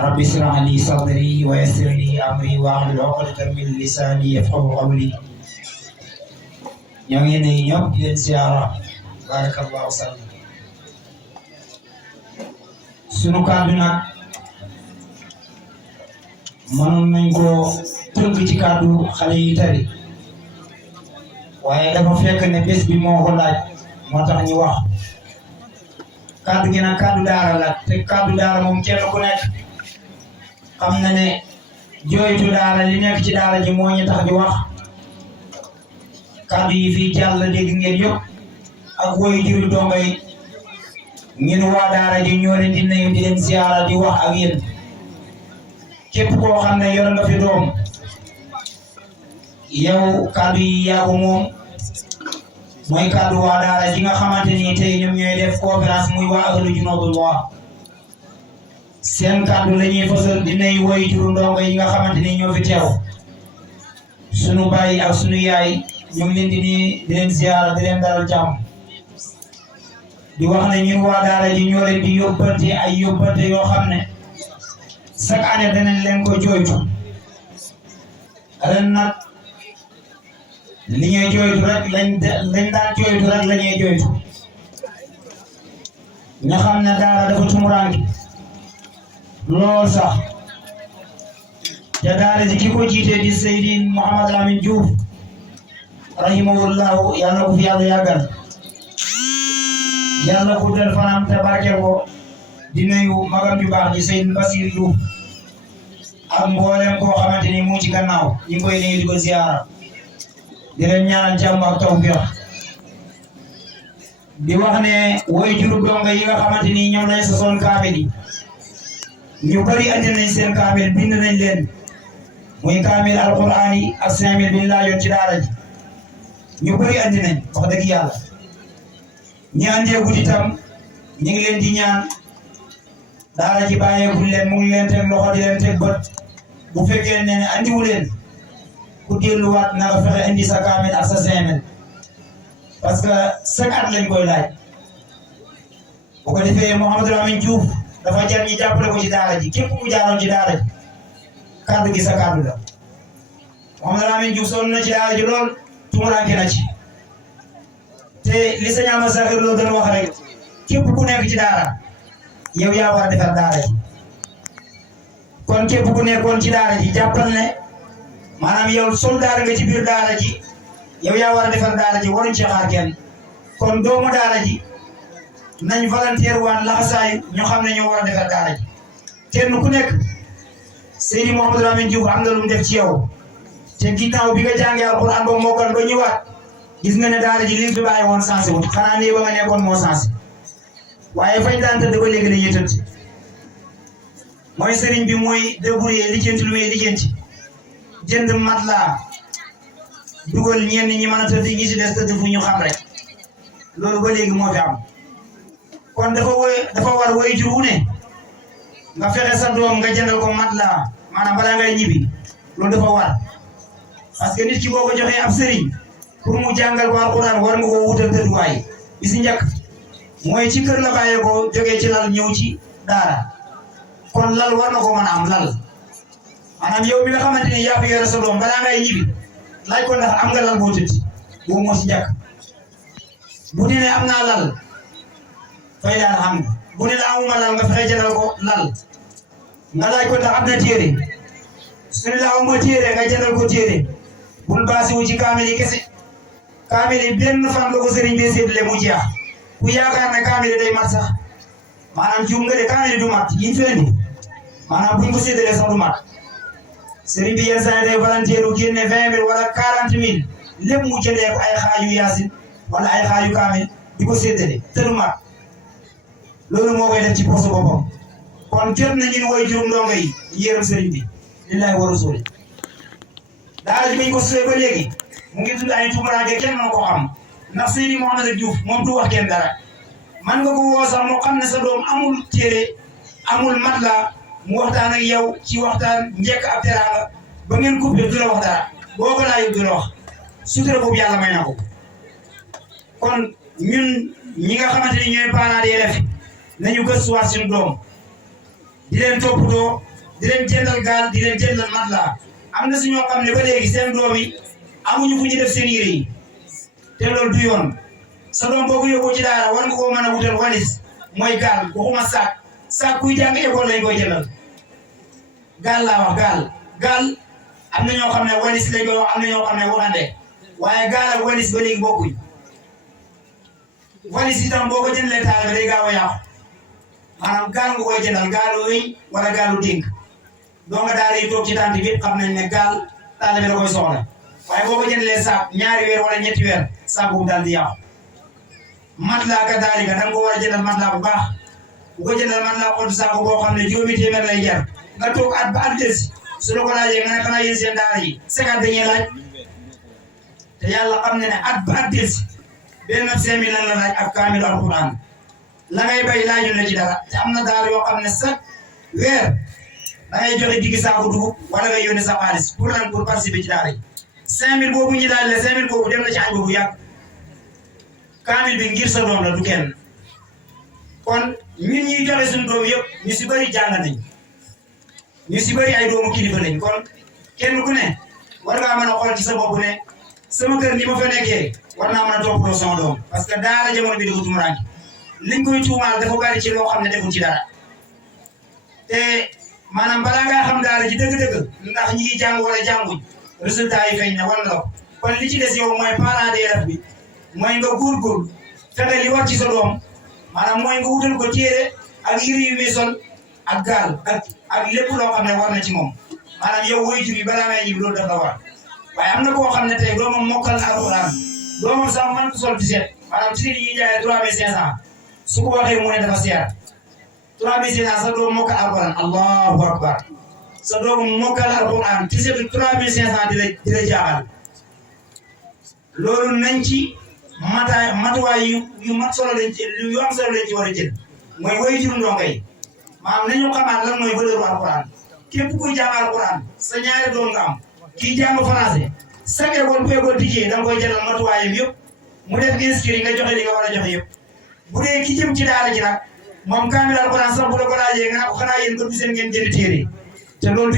رب اشرح لي صدري ويسر لي امري واحلل عقدة من لساني يفقهوا قولي. ñoo ngi nuyu ñëpp di leen siyaara barakallahu sallam. sunu kàddu nag mënoon nañ ko tënk ci kàddu xale yi tari waaye dafa fekk ne bés bi moo ko laaj moo tax ñu wax kàddu gi nag kàddu daara la te kàddu daara moom kenn ku nekk xam na ne jooytu daara li nekk ci daara ji moo ñu tax di wax. kàddu yi fii jàll dégg ngeen yëpp ak woy juru dongo yi ñun waa daara ji ñoo leen di nuyu di leen siyaara di wax ak yéen képp koo xam ne yor nga fi doom yow kàddu yi yaa ko moom mooy kàddu waa daara ji nga xamante ni tey ñoom ñooy def conférence muy waa ahlu junubullah seen kàddu la ñuy fësal di nuyu woy juru ndongo yi nga xamante ni ñoo fi teew sunu baay ak sunu yaay ñu ngi leen di leen ziyaara di leen dalal jàmm di wax ne ñun waa daara ji ñoo leen di yóbbante ay yóbbante yoo xam ne chaque année danañ leen ko jooytu ren nag li ñuy jooytu rek lañ daan jooytu rek la ñuy jooytu nga xam ne daara dafa tumuraange lool sax te daara ji ki ko jiite di Seydi Mouhamed Lamine Diouf rahimahullahu yàlla na ko fi yàlla yàggal yàlla guddal fanam te barkeel ko di nuyu magam ju baax di Seydou Basir Diouf ak mboolem koo xamante ni mu ci gannaaw ñu koy nuyu di ko ziyaara di leen ñaanal jàmm ak tawfiq di wax ne woy juru donga yi nga xamante ni ñoom lañ sasoon kaamil yi ñu bari andi nañ seen kaamil bind nañ leen muy kaamil alquran yi ak 5000 bi ñu laajoon ci daara ji ñu bëri andi nañ wax dëgg yàlla ñi andee guddi tam ñu ngi leen di ñaan daara ji bàyyeegul leen mu ngi leen teg loxo di leen teg bët bu fekkee ne andiwu leen ku delluwaat na nga fexe indi sa kaamil ak sa 5000 parce que chaque at lañ koy laaj bu ko defee Mouhamadou Lamine Diouf dafa jar ñi jàppale ko ci daara ji képp ku jaaroon ci daara ji kàddu gi sa kàddu la Mouhamadou Lamine Diouf sonn na ci daara ji lool. tumuraanke na ci te li sëñ Ama Sakhir Lo doon wax rek képp ku nekk ci daara yow yaa war a defar daara ji kon képp ku nekkoon ci daara ji jàppal ne maanaam yow soldaar nga ci biir daara ji yow yaa war a defar daara ji waruñ ci xaar kenn kon doomu daara ji nañ volontaire waan laxasaayu ñu xam ne ñoo war a defar daara ji kenn ku nekk Seydi Mouhamadou Lamine Diouf am na lu mu def ci yow te ginnaaw bi nga jàngee alxuraan ba mokkal ba ñëwaat gis nga ne daara ji li fi bàyyi woon sensé wut xanaa nii ba nga nekkoon moo sensé waaye fañ daan tëdd ba léegi dañuy tëdd mooy sëriñ bi mooy débrouiller lijjanti lu muy lijjanti jënd matelas dugal ñenn ñi mën a tëdd ñi ci des tëdd fu ñu xam rek loolu ba léegi moo fi am kon dafa war way jur wu ne nga fexe sa doom nga jëndal ko matelas maanaam balaa ngay ñibbi loolu dafa war. parce que nit ki boo ko joxee ab sëriñ pour mu jàngal ko alxuraan war nga koo wutal tëdduwaay bi si njëkk mooy ci kër la bàyyee ko jógee ci lal ñëw ci daara kon lal war na ko mën a am lal maanaam yow mi nga xamante ni yaa fi yore sa doom balaa ngay ñibbi laaj ko ndax am nga lal boo tëdd boobu moo si njëkk bu di ne am naa lal fay daal xam nga bu ne la amuma lal nga fexe jëndal ko lal nga laaj ko ndax am na téere su ne la amuma téere nga jëndal ko téere bul baasi wu ci kaamil yi kese kaamil yi benn fan la ko sëriñ bi séddale mu jeex ku yaakaar ne kaamil yi day mat sax maanaam juum nga de kaamil yi du mat yiñ fendi maanaam buñ ko séddalee sax du mat sëriñ bi yenn saa yi day volontaire u génne 20 000 wala 40 000 lépp mu jëndee ko ay xaaju yaasin wala ay xaaju kaamil di ko séddale te du mat loolu moo koy def ci poste boppam kon jot na ñun way jurum ndongo yi yéeram sëriñ bi lillahi wa rasuli daara ji biñ ko suyee ba léegi mu ngi dund ay tumuraanke kenn moo ko xam ndax Seydi Mouhamed Diouf moom du wax kenn dara man nga ko woo sax moo xam ne sa doom amul téere amul mat la mu waxtaan ak yow ci waxtaan njëkk ak teraanga ba ngeen couple du la wax dara boo ko laajee du la wax sutura boobu yàlla may na ko kon ñun ñi nga xamante ni ñooy parents d'élèves nañu gëstuwaat suñu doom di leen toppatoo di leen jëndal gaal di leen jëndal matelas am na si ñoo xam ne ba léegi seen doom yi amuñu fu ñu def seen yére yi te loolu du yoon sa doom boo ko yóbboo ci daara war nga koo mën a wutal walis mooy gaal waxuma saak kuy jàng école lañ koy jëndal gaal laa wax gaal am na ñoo xam ne walis lañ koy wax am na ñoo xam ne waxande waaye gaal ak walis ba léegi bokkuñ walis itam boo ko jëndalee taal bi day gaaw a yàqu maanaam gaal nga koy jëndal gaalu wéy wala gaalu dénk doo nga daal di toog ci tànt bi xam nañ ne gaal taal bi da koy soxla waaye boo ko jëndalee saak ñaari weer wala ñetti weer saak boobu daal di yàqu matelas ka daalika da nga ko war a jëndal matelas bu baax bu ko jëndal matelas xottu saako boo xam ne juróomi téeméer lay jar nga toog at ba at des su la ko laajee nga ne xanaa yéen seen daara yi 50 dañuy laaj te yàlla xam ne at ba at des benn 5000 lan la laaj ak kaamil alquran la ngay bay laajul la ci dara te am na daara yoo xam ne chaque weer da ngay joxe diggi saako dugub wala ngay yónnee sa xaalis pour lan pour participer ci daara yi 5000 boobu ñu laaj la 5000 boobu dem na ci añ boobu yàgg kaamil bi ngir sa doom la du kenn kon ñun ñuy joxe suñu doom yëpp ñu si bëri jàng nañ ñu si bëri ay doomu kilifa lañ kon kenn ku ne war ngaa mën a xool ci sa bopp ne sama kër ni ma fa nekkee war naa mën a toppatoo sama doom parce que daara jamono bi dafa tumuraanke liñ koy tuumaal dafa bari ci loo xam ne deful ci dara te maanaam balaa ngaa xam daara ji dëgg-dëgg ndax ñi ngi jàng wala jànguñ résultat yi feeñ na wan la ko kon li ci des yow mooy parent d'élève bi mooy nga góorgóorlu fexe li war ci sa doom maanaam mooy nga wutal ko téere ak yére yu muy sol ak gaal ak lépp loo xam ne war na ci moom maanaam yow waajur yi balaa may ñibbi loolu dafa war waaye am na koo xam ne tey doomam mokkal alxuraan doomam sax man ko sol tiset maanaam tiset yi ñuy jaayee 3500 su ko waxee mu ne dafa seer 3500 sa doom mokkal alxuraan allahu akbar sa doom mokkal alxuraan tiset 3500 di la jaaxal loolu nañ ci matuwaay yu mat solo lañ ci yu am solo lañ ci war a jël mooy waajur ndongo yi maanaam nañu xamaat lan mooy valeur alxuraan képp kuy jàng alxuraan sa ñaari doom nga am kii jàng français chaque école bu école tijjee da nga koy jëlal matuwaayam yëpp mu def inscrit nga joxe li nga war a joxe yëpp bu dee ki jëm ci daara ji nag moom kaamil alxuraan sax bu la ko laajee nga ne ko xanaa yéen ko du seen ngeen jënd téere te loolu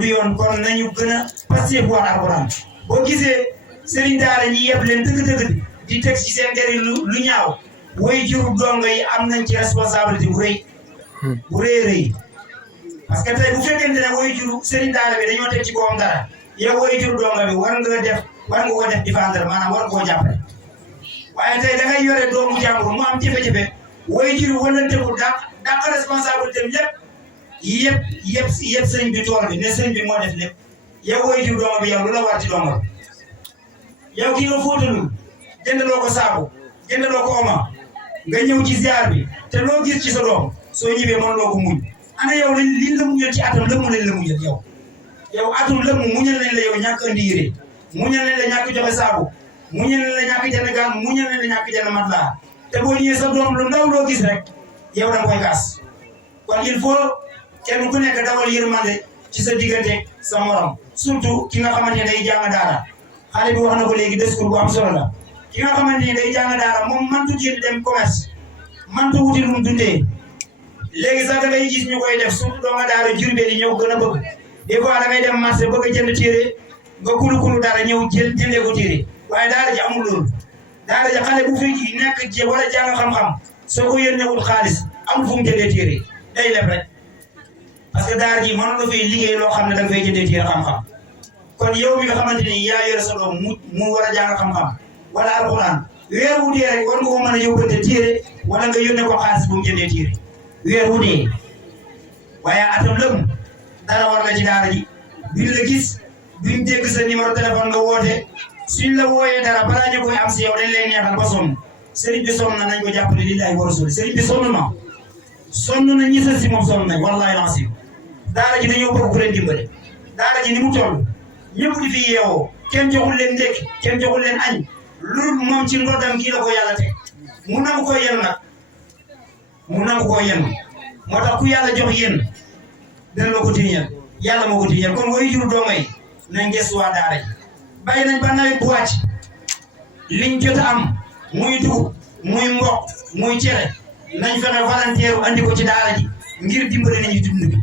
du yoon kon nañu gën a passé bu alxuraan boo gisee sëriñ daara ñi yëpp leen dëgg-dëgg di teg ci seen njëriñ lu ñaaw way juru dongo yi am nañ ci responsabilité bu rëy parce que tey bu fekkente ne way juru sëriñ daara bi dañoo teg ci kawam dara yow way juru dongo bi war nga ko def défendre maanaam war nga koo jàppale waaye tey da ngay yore doomu jàmbur mu am jafe-jafe way juru wëlante ko dàq responsabilité yëpp sëriñ bi tool bi ne sëriñ bi moo def lépp yow way juru dongo bi yow lu la war ci dongo yow kii nga fóotalul jëndaloo ko saabu jëndaloo ko oma nga ñëw ci ziar bi te loo gis ci sa doom soo ñëwee mën loo ko muñ ana yow liñ la muñal ci atam lëmm lañ la muñal yow atum lëmm muñal nañ la yow ñàkk andi yére muñal nañ la ñàkk joxe saabu muñal nañ la ñàkk jënd gaan muñal nañ la ñàkk jënd matelas te boo ñëwee sa doom lu ndaw loo gis rek yow da nga koy kaas kon il faut kenn ku nekk dawal yërmande ci sa diggante sa morom surtout ki nga xamante ne day jàng daara xale bi wax na ko léegi discours bu am solo la ki nga xamante ni day jàng daara moom mantu génn dem commerce mantu wuti lu mu dundee léegi sax da ngay gis ñu koy def surtout doo nga daara Jurbel yi ñëw gën a bëgg des fois da ngay dem marché bëgg a jënd téere nga kulu dara ñëw jëndee ko téere waaye daara ji amul loolu daara ji xale bu fi nekk ji wala jàng xam-xam soo ko yónneewul xaalis amul fu mu jëndee téere day leb rek parce que daara ji mënoon nga fay liggéey loo xam ne da nga fay jëndee téere xam-xam kon yow mi nga xamante ni yaa yore sa doom mu war a jàng xam-xam wala alxuraan weer wu dee rek war nga ko mën a yóbbante téere wala nga yónnee ko xaalis bu mu jëndee téere weer wu dee waaye atam lëmm dara war la ci daara ji duñ la gis duñ dégg sa numéro téléphone nga woote suñ la wooyee dara balaa ñu koy am si yow dañ lay neexal ba sonn sëriñ bi sonn na nañ ko jàppale lillahi wa rasuli sëriñ bi sonn na ñi sa si moom sonn nañ wallahi lancim daara ji dañoo bëgg ku leen dimbale daara ji ni mu toll ñëpp di fi yeewoo kenn joxul leen ndékki kenn joxul leen añ loolu moom ci ndoddam kii la ko yàlla teg mu nangu ko yenn nag moo tax ku yàlla jox yenn dina la ko tiñal yàlla moo ko tiñal kon way jur doongo yi nañ gëstu waa daara ji bàyyi nañ ba nawet bu wàcc liñ jot a am muy dugub muy mboq muy cere nañ fexe volontaire andi ko ci daara ji ngir dimbali nañu dund bi